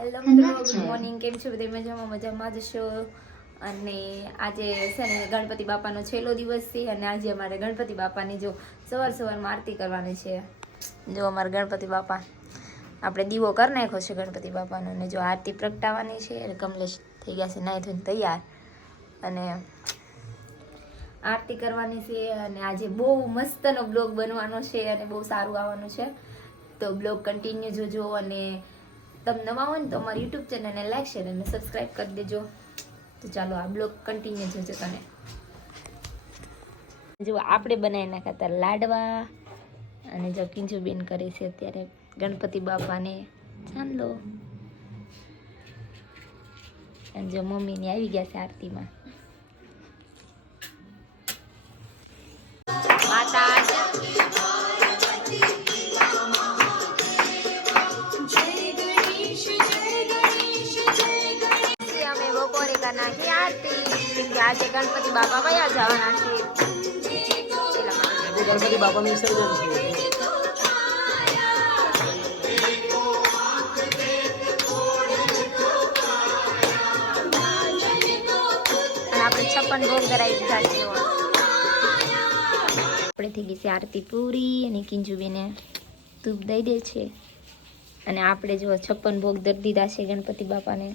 Hello મિત્રો, good morning. કેમ છો બધા? મજામાં જ છો? અને આજે છે ને ગણપતિ બાપાનો છેલ્લો દિવસ છે અને આજે અમારે ગણપતિ બાપાની જો સવારમાં આરતી કરવાની છે. જો અમારા ગણપતિ બાપા આપણે દીવો કરી નાખ્યો છે ગણપતિ બાપાનો અને જો આરતી પ્રગટાવવાની છે અને કમલેશ થઈ ગયા છે નાહી ધોઈને તૈયાર અને આરતી કરવાની છે. અને આજે બહુ મસ્તનો બ્લોગ બનવાનો છે અને બહુ સારું આવવાનું છે, તો બ્લોગ કન્ટિન્યુ જોજો. અને તમે નવા હોય ને તો અમારી યુટ્યુબ ચેનલને લાઈક શેર અને સબસ્ક્રાઈબ કરી દેજો. તો ચાલો આ બ્લોગ કન્ટિન્યુ જોજો. તમે જો આપણે બનાવી નાખાતા લાડવા અને જો કિંજુબેન કરે છે અત્યારે ગણપતિ બાપાને ચાંદલો. અને જો મમ્મીને આવી ગયા છે આરતીમાં. આજે ગણપતિ બાપા કયા જવાના છે? ગણપતિ બાપાનું વિસર્જન છે. આપણે 56 ભોગ ધરાવી દીધા છે. આપણે થઈ ગઈ છે આરતી પૂરી અને કિંજુબેને ધૂપ દઈ દે છે અને આપણે જો 56 ભોગ ધરી દીધા છે ગણપતિ બાપાને.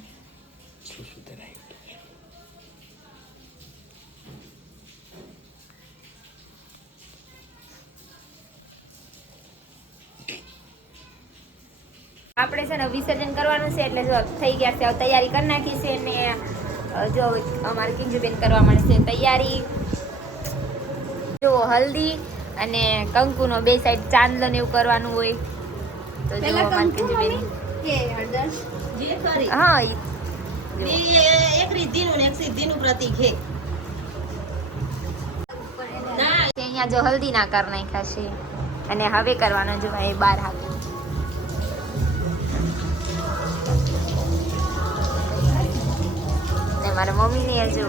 આપણે છે ને વિસર્જન કરવાનું છે એટલે જો થઈ ગયા છે, તૈયારી કરી નાખી છે ને જો અમારે કિંજુબેન કરવા માંડે છે તૈયારી. જો હલ્દી અને કંકુનો બે સાઈડ ચાંદલો ને એવું કરવાનું હોય તો જો અમારે કિંજુબેન હા એક રીતિનું ને એક સિદ્ધિનું પ્રતીક છે. અહીંયા જો હલ્દી ના કર નાખ્યા છે અને હવે કરવાનો જો ભાઈ 12 હાથ. મારા મમ્મી ને હજુ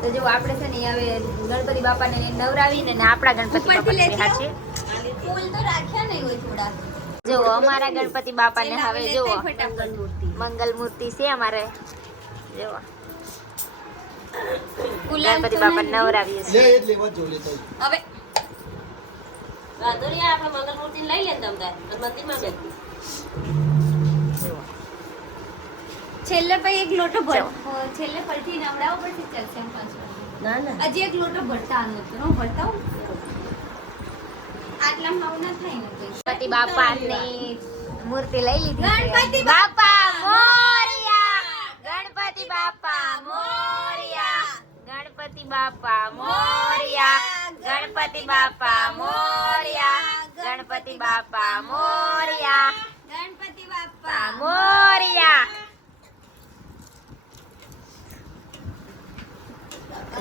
તો જો આપણે છે ને હવે ગણપતિ બાપાને નવરાવીને આપણા ગણપતિ બાપાને બેહા છે. ફૂલ તો રાખ્યા નહીં હોય થોડા. જો અમારા ગણપતિ બાપાને હવે જો મંગલ મૂર્તિ છે અમારે. જો ગણપતિ બાપાને નવરાવીએ છીએ. હવે વાંધો નહીં, આપણે મંગલ મૂર્તિ લઈ લે તમ તાર મંદિરમાં બેઠી. છેલ્લે પછી એક લોટો છેલ્લે પલટી નવડાવો પડશે. ચાલશે એમ પાછું. ના ના હજી એક લોટો ભરતાનો હતો. હું ભરતાઉં આટલા માવ ના થાય ને પછી. ગણપતિ બાપાની મૂર્તિ લઈ લીધી. ગણપતિ બાપા મોરયા, ગણપતિ બાપા મોરયા, ગણપતિ બાપા મોરયા, ગણપતિ બાપા મોરયા, ગણપતિ બાપા મોરયા, ગણપતિ બાપા મોરયા.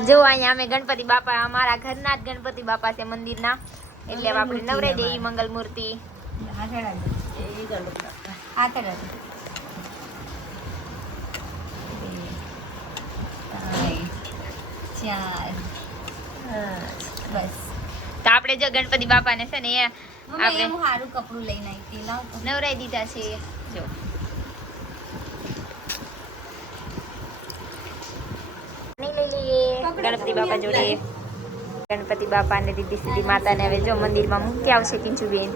જો અહીંયા અમે ગણપતિ બાપા અમારા ઘરના જ ગણપતિ બાપા છે મંદિરના, એટલે આપણે નવરાઈ દઈએ મંગલ મૂર્તિ. બસ તો આપણે જો ગણપતિ બાપાને છે ને આપણે હું સારું કપડું લઈને આવી લાવ તો. નવરાઈ દીધા છે. જો લઈ લઈએ ગણપતિ બાપા જોડે. ગણપતિ બાપા ને દીદી સીધી માતાને હવે જો મંદિરમાં મૂકી આવશે કિંચુબેન.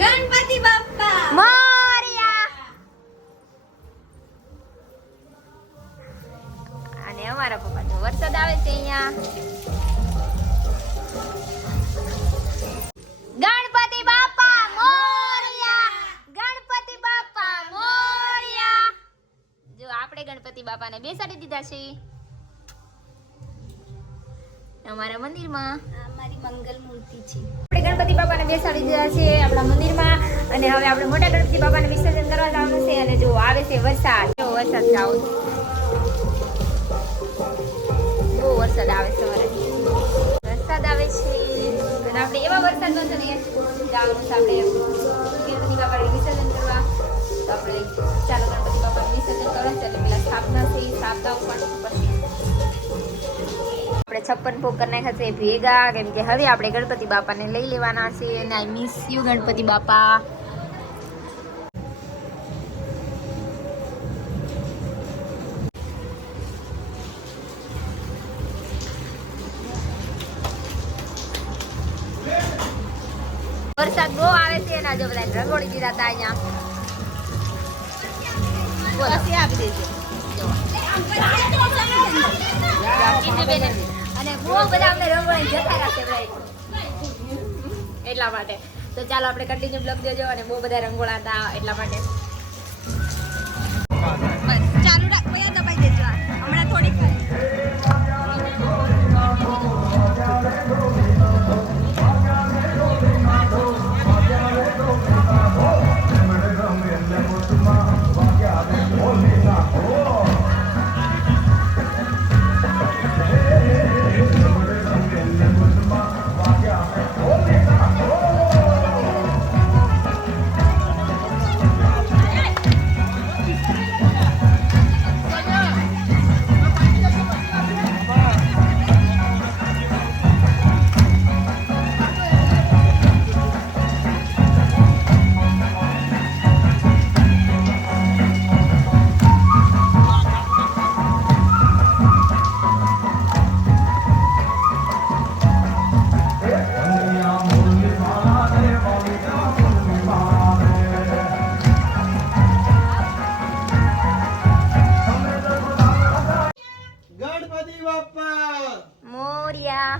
ગણપતિ બાપા મોરયા. અને અમારા પપ્પા જો વરસાદ આવે છે અહીંયા. ગણપતિ બાપા મોરયા, ગણપતિ બાપા મોરયા. જો આપણે ગણપતિ બાપાને બેસાડી દીધા છે અમારા મંદિરમાં. અમારી મંગલ મૂર્તિ છે. આપણે ગણપતિ બાપાને બેસાડી દીધા છે આપણા મંદિરમાં અને હવે આપણે મોટા ગણપતિ બાપાને વિસર્જન કરવા જવાનું છે. અને જો આવે છે વરસાદ. જો વરસાદ જાવ બહુ વરસાદ આવે છે અમારે. વરસાદ આવે છે અને આપણે એવા વરસાદમાં છે ને જવાનું છે આપણે ગણપતિ બાપાને વિસર્જન કરવા. તો આપણે ચાલો ગણપતિ બાપાને વિસર્જન કરવા છે એટલે પેલા સ્થાપના છે એ સ્થાપના ઉપર પછી આપણે આપણે 56 ભોગ કરી નાખ્યા છે ભેગા, કેમ કે હવે આપણે ગણપતિ બાપાને લઈ લેવાના છે. અને આઈ મિસ યુ ગણપતિ બાપા. વરસાદ બહુ આવે છે એના જો બધા રંગોળી દીધા હતા અહીંયા. બોલો આપી દેજો. અને બહુ બધા અમને રંગોળી જતા રાખે એટલા માટે. તો ચાલો આપણે કન્ટિન્યુ બ્લોગ જોજો. અને બહુ બધા રંગોળા હતા એટલા માટે. બસ ચાલુ રાખ, પછી દબાઈ દેજો. હમણાં થોડીક મોરિયા.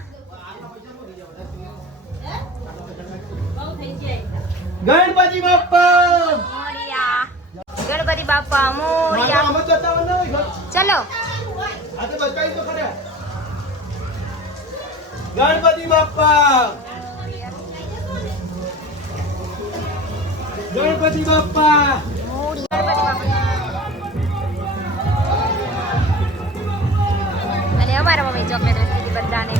ગણપતિ બાપા મોરિયા. ગણપતિ બાપા મોરિયા. ચલો ગણપતિ બાપા ગણપતિ બાપા અને અમારા મમ્મી ચોકલેટ વેચી બધાને.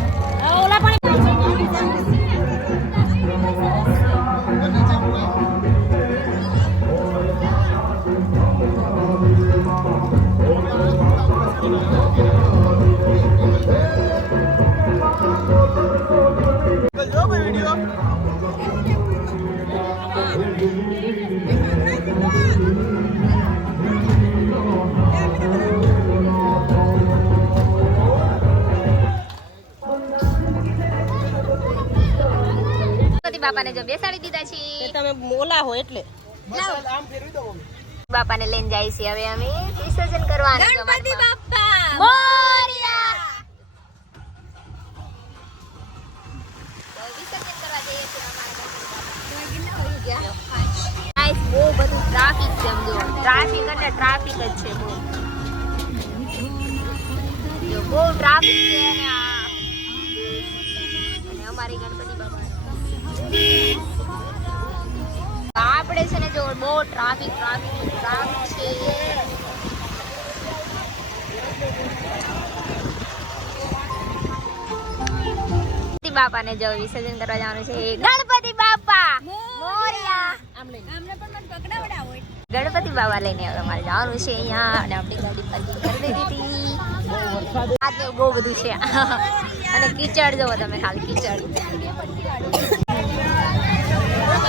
બાપાને જો બેસાડી દીધા છે. તમે મોલા હો એટલે બાપાને લઈને જાય છે હવે અમે વિસર્જન કરવાનું. ગણપતિ બાપા મોરિયા. તો વિસર્જન કરવા જઈએ છીએ અમારા ગણપતિ બાપા. ગાઈસ બહુ બધું ટ્રાફિક છે. સમજો ટ્રાફિક એટલે ટ્રાફિક જ છે. બહુ ટ્રાફિક છે. અને અમારી ગણપતિ બાપા આપણે છે ને જો બહુ ટ્રાફિક છે. ગણપતિ બાપાને જો વિસર્જન કરવા જવાનું છે. ગણપતિ બાપા મોરિયા. ગણપતિ બાપા લઈને હવે અમારે જવાનું છે અહીંયા. અને આપણી ગાડી પાર્કિંગ કરી દીધી હતી. આજે બહુ બધું છે. અને કીચડ જોવો તમે ખાલી કીચડ.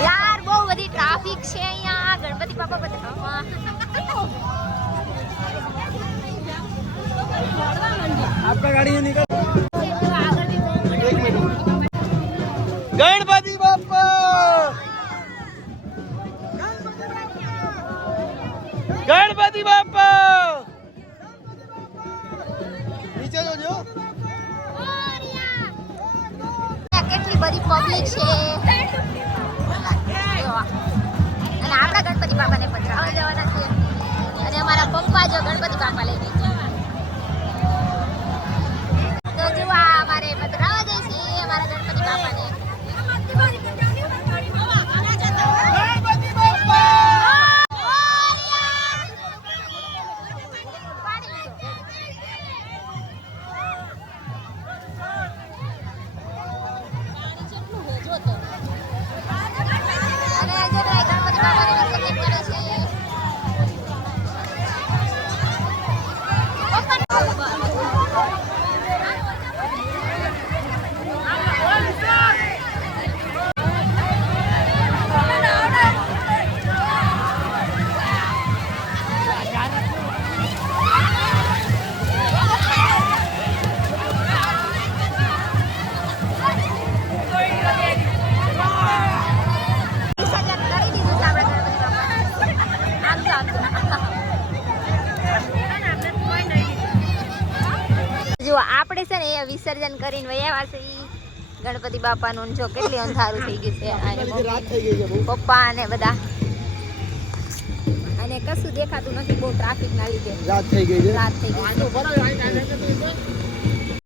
યાર બહુ બધી ટ્રાફિક છે અહીંયા. ગણપતિ બાપા બધા આપકા ગાડી નીકળ. ગણપતિ બાપા ગણપતિ બાપા નીચે જોજો. કેટલી બધી પબ્લિક છે. અને આપણા ગણપતિ બાપાને પધરાવવા જવાના છે. અને અમારા પપ્પા જો ગણપતિ બાપા લઈને તો જો અમારે પધરાવવા જાય છે અમારા ગણપતિ બાપાને. આપણે છે ને એ વિસર્જન કરીને વયા છે ઈ ગણપતિ બાપાનું જો કેટલી અંધારું થઈ ગયું છે અને રાત થઈ ગઈ છે બહુ. પપ્પા અને બધા અને કશું દેખાતું નથી બહુ ટ્રાફિક ના લીધે રાત થઈ ગઈ છે રાત થઈ ગઈ છે.